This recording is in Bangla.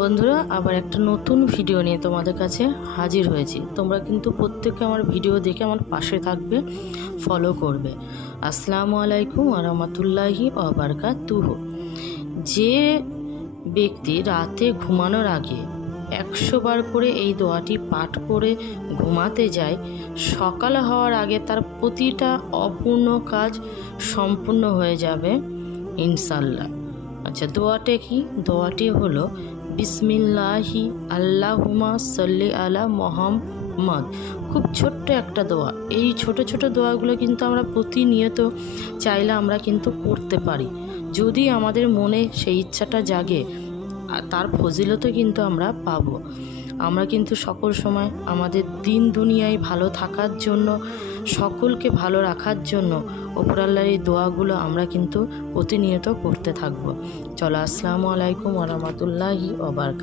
বন্ধুরা, আবার একটা নতুন ভিডিও নিয়ে তোমাদের কাছে হাজির হয়েছি। তোমরা কিন্তু প্রত্যেকে আমার ভিডিও দেখে আমার পাশে থাকবে, ফলো করবে। আসসালামু আলাইকুম ওয়া রাহমাতুল্লাহি ওয়া বারাকাতুহু। যে ব্যক্তি রাতে ঘুমানোর আগে 100 বার করে এই দোয়াটি পাঠ করে ঘুমাতে যায়, সকাল হওয়ার আগে তার প্রতিটা অপূর্ণ কাজ সম্পূর্ণ হয়ে যাবে ইনশাল্লাহ। আচ্ছা, দোয়াটা কি? দোয়াটি হলো বিসমিল্লাহি আল্লাহুম্মা সাল্লি আলা মুহাম্মদ। খুব ছোট্ট একটা দোয়া। এই ছোট ছোট দোয়াগুলো কিন্তু আমরা প্রতিনিয়ত চাইলে আমরা কিন্তু করতে পারি, যদি আমাদের মনে সেই ইচ্ছাটা জাগে। আর তার ফজিলতও কিন্তু আমরা পাবো। আমরা কিন্তু সকল সময় আমাদের দিন দুনিয়ায় ভালো থাকার জন্য, সকলকে ভালো রাখার জন্য ওপর আল্লাহর এই দোয়াগুলো আমরা কিন্তু প্রতিনিয়ত করতে থাকবো। চলো, আসসালামু আলাইকুম ওয়া রাহমাতুল্লাহি ওয়া বারাকাতুহু।